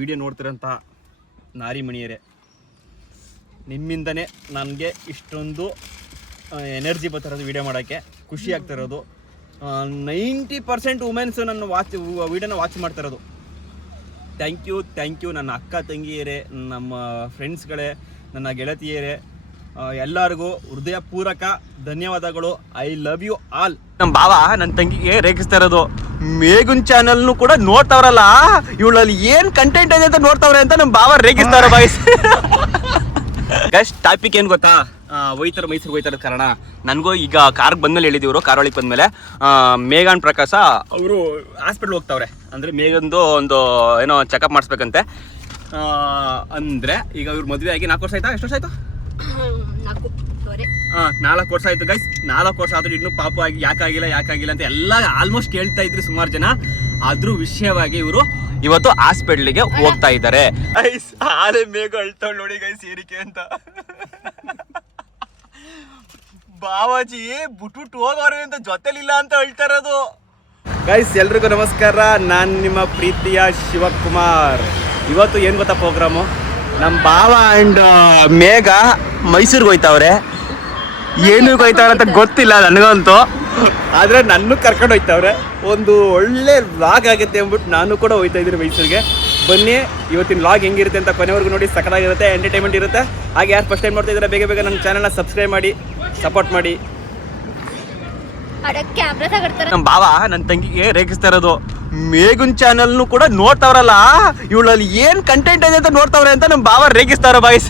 Video ನೋಡ್ತಿರೋಂಥ ನಾರಿಮಣಿಯರೇ, ನಿಮ್ಮಿಂದನೇ ನನಗೆ ಇಷ್ಟೊಂದು energy ಬರ್ತಿರೋದು, video ಮಾಡೋಕ್ಕೆ ಖುಷಿ ಆಗ್ತಿರೋದು. 90% ವುಮೆನ್ಸು ನನ್ನ ವಿಡಿಯೋನ ವಾಚ್ ಮಾಡ್ತಿರೋದು. ಥ್ಯಾಂಕ್ ಯು ನನ್ನ ಅಕ್ಕ ತಂಗಿಯರೇ, ನಮ್ಮ ಫ್ರೆಂಡ್ಸ್ಗಳೇ, ನನ್ನ ಗೆಳತಿಯರೇ, ಎಲ್ಲರಿಗೂ ಹೃದಯಪೂರ್ವಕ ಧನ್ಯವಾದಗಳು. I love you all. ನಮ್ಮ ಬಾವ ನನ್ನ ತಂಗಿಗೆ ರೇಗಿಸ್ತಾ ಇರೋದು, ಮೇಗುನ್ ಚಾನಲ್ನು ಕೂಡ ನೋಡ್ತಾವ್ರಲ್ಲ, ಇವಳಲ್ಲಿ ಏನು ಕಂಟೆಂಟ್ ಇದೆ ಅಂತ ನೋಡ್ತಾವ್ರೆ ಅಂತ ನಮ್ಮ ಬಾವ ರೇಗಿಸ್ತಾವ್ರೆ. ಬಾಯ್ಸ್ ಗೈಸ್, ಟಾಪಿಕ್ ಏನು ಗೊತ್ತಾ, ಹೋಯ್ತಾರೆ ಮೈಸೂರಿಗೆ ಹೋಯ್ತಾರ ಕಾರಣ ನನಗೂ ಈಗ ಕಾರ್ಗೆ ಬಂದ್ಮೇಲೆ ಹೇಳಿದಿವರು, ಕಾರೊಳಗೆ ಬಂದಮೇಲೆ ಮೇಘಾನ್ ಪ್ರಕಾಶ ಅವರು ಹಾಸ್ಪಿಟ್ಲ್ ಹೋಗ್ತಾವ್ರೆ. ಅಂದರೆ ಮೇಘಂದು ಒಂದು ಏನೋ ಚೆಕಪ್ ಮಾಡಿಸ್ಬೇಕಂತೆ. ಅಂದರೆ ಈಗ ಇವ್ರ ಮದುವೆ ಆಗಿ 4 ವರ್ಷ ಆಯ್ತಾ? ಎಷ್ಟು ವರ್ಷ ಆಯ್ತು? 4 ವರ್ಷ ಆಯ್ತು ಗೈಸ್. 4 ವರ್ಷ ಆದ್ರೂ ಇನ್ನೂ ಪಾಪ ಆಗಿ ಯಾಕಾಗಿಲ್ಲ ಅಂತ ಎಲ್ಲ ಆಲ್ಮೋಸ್ಟ್ ಕೇಳ್ತಾ ಇದ್ರಿ ಸುಮಾರು ಜನ. ಅದ್ರ ವಿಷಯವಾಗಿ ಇವರು ಇವತ್ತು ಹಾಸ್ಪಿಟ್ಲಿಗೆ ಹೋಗ್ತಾ ಇದ್ದಾರೆ. ಆಲೆ ಮೇಘ ಅಳ್ತಾವ್ ನೋಡಿ ಗೈಸ್, ಏರಿಕೆ ಅಂತ. ಬಾವಾಜಿ ಬಿಟ್ಬಿಟ್ಟು ಹೋಗೋರು ಅಂತ ಜೊತೆಲಿಲ್ಲ ಅಂತ ಹೇಳ್ತಾ ಇರೋದು. ಗೈಸ್, ಎಲ್ರಿಗೂ ನಮಸ್ಕಾರ. ನಾನು ನಿಮ್ಮ ಪ್ರೀತಿಯ ಶಿವಕುಮಾರ್. ಇವತ್ತು ಏನು ಗೊತ್ತಾ ಪ್ರೋಗ್ರಾಮು, ನಮ್ಮ ಬಾವ ಆ್ಯಂಡ್ ಮೇಘ ಮೈಸೂರಿಗೆ ಹೋಯ್ತಾವ್ರೆ. ಏನಕ್ಕೆ ಹೋಯ್ತಾವ್ರೆ ಅಂತ ಗೊತ್ತಿಲ್ಲ ನನಗಂತೂ, ಆದರೆ ನನ್ನ ಕರ್ಕೊಂಡು ಹೋಯ್ತಾವ್ರೆ. ಒಂದು ಒಳ್ಳೆ ವ್ಲಾಗ್ ಆಗುತ್ತೆ ಅಂದ್ಬಿಟ್ಟು ನಾನು ಕೂಡ ಹೋಯ್ತಾ ಇದ್ದೀನಿ ಮೈಸೂರಿಗೆ. ಬನ್ನಿ, ಇವತ್ತಿನ ವ್ಲಾಗ್ ಹೆಂಗಿರುತ್ತೆ ಅಂತ ಕೊನೆವರೆಗೂ ನೋಡಿ. ಸಕ್ಕತ್ತಾಗಿರುತ್ತೆ, ಎಂಟರ್ಟೈನ್ಮೆಂಟ್ ಇರುತ್ತೆ. ಹಾಗೆ ಯಾರು ಫಸ್ಟ್ ಟೈಮ್ ನೋಡ್ತಾ ಇದ್ದಾರೆ ಬೇಗ ನನ್ನ ಚಾನಲ್ನ ಸಬ್ಸ್ಕ್ರೈಬ್ ಮಾಡಿ, ಸಪೋರ್ಟ್ ಮಾಡಿ. ನಮ್ಮ ಬಾವ ನನ್ನ ತಂಗಿಗೆ ರೇಗಿಸ್ತಾ ಇರೋದು, ಮೇಗುನ್ ಚಾನಲ್ನು ಕೂಡ ನೋಡ್ತಾವ್ರಲ್ಲ, ಇವಳಲ್ಲಿ ಏನು ಕಂಟೆಂಟ್ ಇದೆ ಅಂತ ನೋಡ್ತಾವ್ರೆ ಅಂತ ನಮ್ಮ ಬಾವ ರೇಗಿಸ್ತಾವ್ರೆ. ಬಾಯ್ಸ್,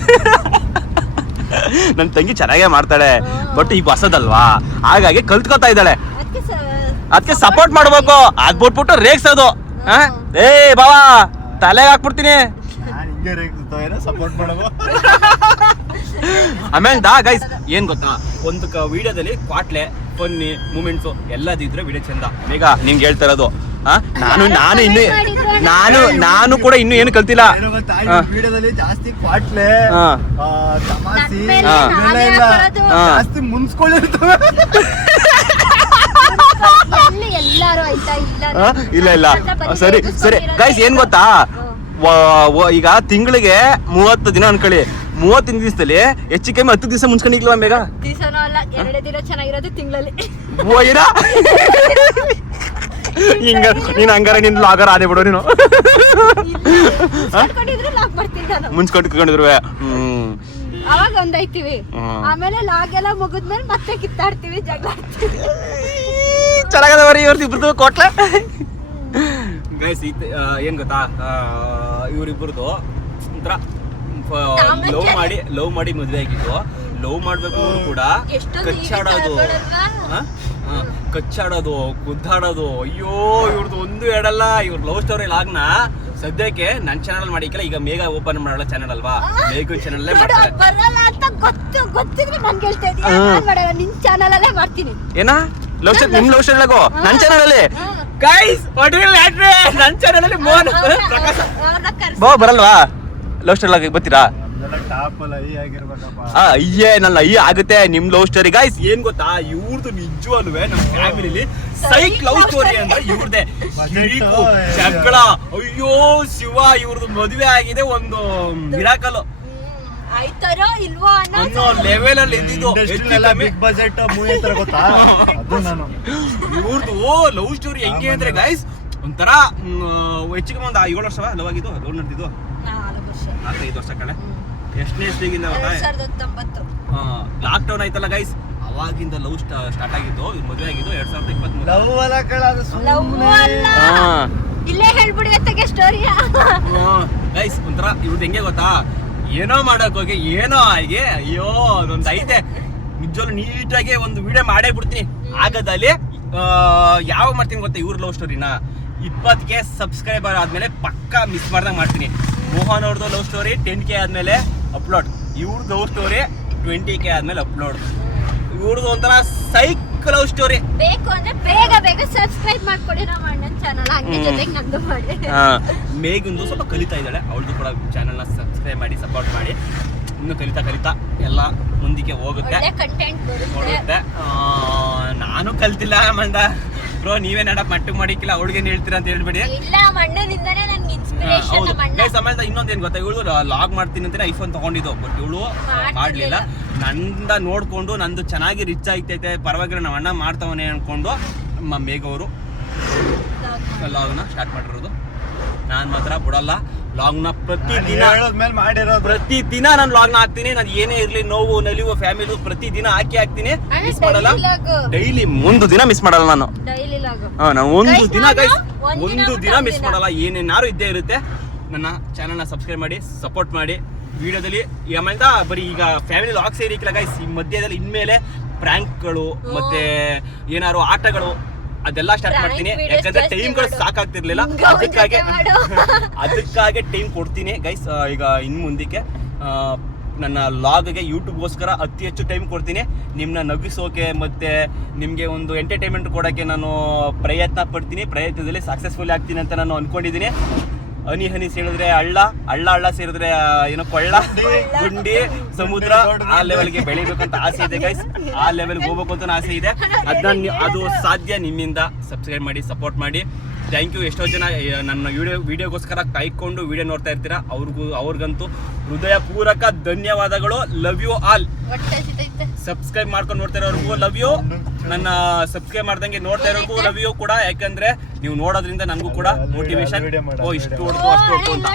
ನನ್ನ ತಂಗಿ ಚೆನ್ನಾಗೇ ಮಾಡ್ತಾಳೆ, ಬಟ್ ಈಗ ಹೊಸದಲ್ವಾ, ಹಾಗಾಗಿ ಕಲ್ತ್ಕೊತಾ ಇದ್ದಾಳೆ. ಅದಕ್ಕೆ ಸಪೋರ್ಟ್ ಮಾಡ್ಬೇಕು, ಅದ್ ಬಿಟ್ಬಿಟ್ಟು ರೇಗ್ಸೋದು. ಏ ಬಾವ, ತಲೆಗೆ ಹಾಕ್ಬಿಡ್ತೀನಿ. ಆಮೇಲೆ ಗೈಸ್ ಏನ್ ಗೊತ್ತಾ, ಒಂದು ವಿಡಿಯೋದಲ್ಲಿ ಕ್ವಾಟ್ಲೆ ಫನ್ನಿ ಮೂಮೆಂಟ್ಸು ಎಲ್ಲದಿದ್ರೆ ವಿಡಿಯೋ ಚಂದ. ಬೇಗ ನಿಂಗೆ ಹೇಳ್ತಾ ಇರೋದು, ನಾನು ಕೂಡ ಇನ್ನು ಏನು ಕಲ್ತಿಲ್ಲ. ವಿಡಿಯೋದಲ್ಲಿ ಜಾಸ್ತಿ ಕ್ವಾಟ್ಲೆ ಜಾಸ್ತಿ ಮುನ್ಸ್ಕೊಂಡಿರ್ತವೆ. ಇಲ್ಲ ಸರಿ ಗೈಸ್, ಏನ್ ಗೊತ್ತಾ, ಈಗ ತಿಂಗಳಿಗೆ 30 ದಿನ ಅನ್ಕೊಳ್ಳಿ. 30 ದಿವಸದಲ್ಲಿ ಹೆಚ್ಚು ಕಮ್ಮಿ 10 ದಿವಸ ಮುನ್ಸ್ಕೊಂಡಿಲ್ಲ ಬೇಗ. ಹಿಂಗ ನೀನ್ ಹಂಗಾರ ನಿನ್ ಲಾಗರ್ ಆದೆ ಬಿಡು ನೀನು. ಮುನ್ಸ್ಕೊಂಡಿದ್ರು ಅವಾಗ ಒಂದೈತಿವಿ, ಆಮೇಲೆ ಲಾಗ್ ಎಲ್ಲ ಮುಗಿದ್ಮೇಲೆ ಮತ್ತೆ ಕಿತ್ತಾಡ್ತೀವಿ, ಜಗಳ ಆಡ್ತೀವಿ. ಚೆನ್ನಾಗದವರಿ ಇವ್ರದ್ದು ಕೊಟ್ಲೆ. ಗೈಸ್, ಏನ್ ಗೊತ್ತಾ, ಇವ್ರಿಬ್ರದ್ದು ಒಂಥರ ಲವ್ ಮಾಡಿ ಮದುವೆ ಆಗಿದ್ದು. ಲವ್ ಮಾಡ್ಬೇಕು ಕೂಡ ಕಚ್ಚಾಡೋದು ಗುದ್ದಾಡೋದು. ಅಯ್ಯೋ, ಇವ್ರದ್ದು ಒಂದು ಎರಡಲ್ಲ. ಇವ್ರ ಲವ್ ಸ್ಟೋರಿ ಲಾಗ್ನ ಸದ್ಯಕ್ಕೆ ನನ್ನ ಚಾನಲ್ ಮಾಡಿಕಲ್ಲ. ಈಗ ಮೇಘ ಓಪನ್ ಮಾಡೋ ಚಾನಲ್ ಅಲ್ವಾ, ಮೇಘ ಚಾನಲ್ ಏನ ಲವ್ ಸ್ಟೋರಿ, ನಿಮ್ ಲವ್ ಸ್ಟೋರಿ ಲಾಗೋ ನನ್ನ ಚಾನಲ್ ಅಲ್ಲಿ. ಗೈಸ್, ನನ್ನ ಚಾನಲ್ ಅಲ್ಲಿ ಮೋಹನ್ ಪ್ರಕಾಶ್ ಬರಲ್ವಾ? ಲವ್ ಸ್ಟೋರಿ ಲಾಗ್ ಬರ್ತೀರಾ? ಅಯ್ಯೇ, ನನ್ನ ಅಯ್ಯ ಆಗುತ್ತೆ ನಿಮ್ ಲವ್ ಸ್ಟೋರಿ. ಗೈಸ್, ಏನ್ ಗೊತ್ತಾ, ಇವ್ರದ್ದು ನಿಜವಲ್ವೇ ನಮ್ಮ ಫ್ಯಾಮಿಲಿಲಿ ಸೈಕ್ ಲವ್ ಸ್ಟೋರಿ ಅಂದ್ರೆ ಇವ್ರದೇ. ಜಗಳ, ಅಯ್ಯೋ ಶಿವ, ಇವ್ರದ್ದು ಮದುವೆ ಆಗಿದೆ ಒಂದು ಮಿರಾಕಲ್ ಆಯ್ತಾರೋ ಇಲ್ವೋ ಅನ್ನೋ ಲೆವೆಲ್ ಅಲ್ಲಿ ಇದ್ದಿದ್ದು. ಬಿಗ್ ಬಜೆಟ್ ಮೂವಿ ಅಂತ ಗೊತ್ತಾ, ಇವ್ರದ್ದು ಲವ್ ಸ್ಟೋರಿ ಹೆಂಗೆ ಅಂದ್ರೆ ಗೈಸ್, ಒಂಥರ ಹೆಚ್ಚಿಗೆ ಒಂದು 7 ವರ್ಷ ಲವ್ ಆಗಿದ್ದು, ಲವ್ ನಡೆದಿದ್ದು 4-5 ವರ್ಷ ಕಡೆ. ಎಷ್ಟನೇ ಸ್ಟೇಜಿಂದ ಲಾಕ್ ಡೌನ್ ಆಯ್ತಲ್ಲ ಗೈಸ್, ಅವಾಗಿಂದ ಲವ್ ಸ್ಟಾರ್ಟ್ ಆಗಿದ್ದು. ಇವ್ರ ಮದುವೆ ಆಗಿದ್ದು 2023. ಇಲ್ಲೇ ಹೇಳ್ಬಿಡಿ ಸ್ಟೋರಿ ಗೈಸ್. ಒಂಥರ ಇವ್ರದ್ದು ಹೆಂಗೆ ಗೊತ್ತಾ, ಏನೋ ಮಾಡಕ್ ಹೋಗಿ ಏನೋ ಆಗಿ, ಅಯ್ಯೋ ಅದೊಂದು ಐತೆ ನಿಜವಲ್ಲೂ ನೀಟಾಗಿ ಒಂದು ವಿಡಿಯೋ ಮಾಡೇ ಬಿಡ್ತೀನಿ. ಆಗದಲ್ಲಿ ಯಾವ ಮಾಡ್ತೀನಿ ಗೊತ್ತಾ, ಇವ್ರ ಲವ್ ಸ್ಟೋರಿನ 20K ಸಬ್ಸ್ಕ್ರೈಬರ್ ಆದ್ಮೇಲೆ ಪಕ್ಕಾ ಮಿಸ್ ಮಾಡ್ದಂಗೆ ಮಾಡ್ತೀನಿ. ಮೋಹನ್ ಅವ್ರದ್ದು ಲವ್ ಸ್ಟೋರಿ 10K ಆದ್ಮೇಲೆ ಅಪ್ಲೋಡ್, ಇವ್ರದ್ದು ಲವ್ ಸ್ಟೋರಿ 20K ಆದ್ಮೇಲೆ ಅಪ್ಲೋಡ್. ಇವ್ರದ್ದು ಒಂಥರ ಸೈಕ್ ಲವ್ ಸ್ಟೋರಿ. ಬೇಕು ಅಂದ್ರೆ ಬೇಗ ಸಬ್ಸ್ಕ್ರೈಬ್ ಮಾಡ್ಕೊಡಿ ನಮ್ಮ ಅಣ್ಣನ ಚಾನಲ್. ಹಂಗೆ ಜೊತೆಗೆ ನಂದು ಮಾಡಿ. ಮೇಘಂದು ಸ್ವಲ್ಪ ಕಲಿತಾ ಇದ್ದಾಳೆ, ಅವಳದು ಕೂಡ ಚಾನಲ್ನ ಸಬ್ಸ್ಕ್ರೈಬ್ ಮಾಡಿ, ಸಪೋರ್ಟ್ ಮಾಡಿ. ಇನ್ನು ಕಲಿತಾ ಎಲ್ಲ ಮುಂದಕ್ಕೆ ಹೋಗುತ್ತೆ. ನಾನು ಕಲ್ತಿಲ್ಲ ಮಂಡ ಬ್ರೋ, ನೀವೇ ನಡಕ್ ಮಟ್ಟಿಗೆ ಮಾಡಿಕ್ಕಿಲ್ಲ, ಅವಳಿಗೇನು ಹೇಳ್ತೀರಾ ಅಂತ ಹೇಳ್ಬೇಡಿ. ಇಲ್ಲ, ಅಣ್ಣನಿಂದಾನೇ ನನ್ಗೆ ಇನ್ಸ್ಪಿರೇಷನ್ ಹೌದು ನಮ್ಮ ಅಣ್ಣ. ಗೈಸ್ ಆಮೇಲೆ ಇನ್ನೊಂದೇನು ಗೊತ್ತಾ, ಇವಳು ಲಾಗ್ ಮಾಡ್ತೀನಿ ಅಂತ ಐಫೋನ್ ತಗೊಂಡಿದ್ದು, ಬಟ್ ಇವಳು ಮಾಡ್ಲಿಲ್ಲ. ನಂದ ನೋಡ್ಕೊಂಡು ನಂದು ಚೆನ್ನಾಗಿ ರಿಚ್ ಆಗ್ತೈತೆ, ಪರವಾಗಿಲ್ಲ ನಮ್ಮ ಅಣ್ಣ ಮಾಡ್ತಾವನೆ ಅನ್ಕೊಂಡು ನಮ್ಮ ಮೇಘ ಅವರು ಲಾಗ್ನ ಸ್ಟಾರ್ಟ್ ಮಾಡಿರೋದು. ನಾನು ಮಾತ್ರ ಬಿಡಲ್ಲ ಲಾಗ್ನ ಪ್ರತಿದಿನ ಪ್ರತಿದಿನ ನಾನು ಲಾಗ್ನ ಹಾಕ್ತೀನಿ. ನಾನು ಏನೇ ಇರ್ಲಿ, ನೋವು ನಲಿವು ಫ್ಯಾಮಿಲಿ ಪ್ರತಿದಿನ ಹಾಕ್ತೀನಿ, ಮಿಸ್ ಮಾಡಲ್ಲ. ಡೈಲಿ ಒಂದು ದಿನ ಮಿಸ್ ಮಾಡಲ್ಲ ನಾನು. ಡೈಲಿ ಲಾಗ್ ನಾನು ಒಂದು ದಿನ ಗೈಸ್ ಒಂದಿನ ಒಂದು ದಿನ ಮಿಸ್ ಮಾಡಲ್ಲ. ಏನೇನಾರು ಇದ್ದೇ ಇರುತ್ತೆ. ನನ್ನ ಚಾನಲ್ನ ಸಬ್ಸ್ಕ್ರೈಬ್ ಮಾಡಿ, ಸಪೋರ್ಟ್ ಮಾಡಿ. ವಿಡಿಯೋದಲ್ಲಿ ಆಮೇಲೆ ಬರೀ ಈಗ ಫ್ಯಾಮಿಲಿ ಲಾಗ್ ಸೇರಿಕ್ಕಿಲ್ಲ ಗೈಸ್, ಈ ಮಧ್ಯದಲ್ಲಿ ಇನ್ಮೇಲೆ ಪ್ರ್ಯಾಂಕ್ಗಳು ಮತ್ತೆ ಏನಾರು ಆಟಗಳು ಅದೆಲ್ಲ ಸ್ಟಾರ್ಟ್ ಮಾಡ್ತೀನಿ. ಯಾಕಂದ್ರೆ ಟೈಮ್ಗಳು ಸಾಕಾಗ್ತಿರ್ಲಿಲ್ಲ, ಅದಕ್ಕಾಗಿ ಟೈಮ್ ಕೊಡ್ತೀನಿ ಗೈಸ್. ಈಗ ಇನ್ನು ಮುಂದಕ್ಕೆ ನನ್ನ ಲಾಗ್ಗೆ ಯೂಟ್ಯೂಬ್ಗೋಸ್ಕರ ಅತಿ ಹೆಚ್ಚು ಟೈಮ್ ಕೊಡ್ತೀನಿ. ನಿಮ್ಮನ್ನ ನಗಿಸೋಕೆ ಮತ್ತೆ ನಿಮಗೆ ಒಂದು ಎಂಟರ್ಟೈನ್ಮೆಂಟ್ ಕೊಡೋಕ್ಕೆ ನಾನು ಪ್ರಯತ್ನ ಪಡ್ತೀನಿ. ಪ್ರಯತ್ನದಲ್ಲಿ ಸಕ್ಸಸ್ಫುಲ್ ಆಗ್ತೀನಿ ಅಂತ ನಾನು ಅನ್ಕೊಂಡಿದ್ದೀನಿ. ಹನಿ ಹನಿ ಸೇರಿದ್ರೆ ಹಳ್ಳ, ಹಳ್ಳ ಹಳ್ಳ ಸೇರಿದ್ರೆ ಏನೋ ಕೊಳ್ಳ, ಗುಂಡಿ, ಸಮುದ್ರ, ಆ ಲೆವೆಲ್ಗೆ ಬೆಳಿಬೇಕಂತ ಆಸೆ ಇದೆ ಗೈಸ್. ಆ ಲೆವೆಲ್ಗೆ ಹೋಗ್ಬೇಕು ಅಂತ ಆಸೆ ಇದೆ. ಅದು ಸಾಧ್ಯ ನಿಮ್ಮಿಂದ. ಸಬ್ಸ್ಕ್ರೈಬ್ ಮಾಡಿ, ಸಪೋರ್ಟ್ ಮಾಡಿ. Thank you. ಎಷ್ಟೋ ಜನ ನನ್ನ ವಿಡಿಯೋಗೋಸ್ಕರ ಕಾಯ್ಕೊಂಡು ವಿಡಿಯೋ ನೋಡ್ತಾ ಇರ್ತೀರಾ, ಅವ್ರಿಗಂತೂ ಹೃದಯ ಪೂರ್ವಕ ಧನ್ಯವಾದಗಳು. Love you all. ಸಬ್ಸ್ಕ್ರೈಬ್ ಮಾಡ್ಕೊಂಡು ನೋಡ್ತಾ ಇರೋರ್ಗೂ ಲವ್ ಯು. ನನ್ನ ಸಬ್ಸ್ಕ್ರೈಬ್ ಮಾಡ್ದಂಗೆ ನೋಡ್ತಾ ಇರೋರ್ಗೂ ಲವ್ ಯು ಕೂಡ. ಯಾಕಂದ್ರೆ ನೀವು ನೋಡೋದ್ರಿಂದ ನನಗೂ ಕೂಡ ಮೋಟಿವೇಶನ್. ಇಷ್ಟು ಹೊಡ್ದು ಅಷ್ಟು ಹೊಡ್ದು ಅಂತ.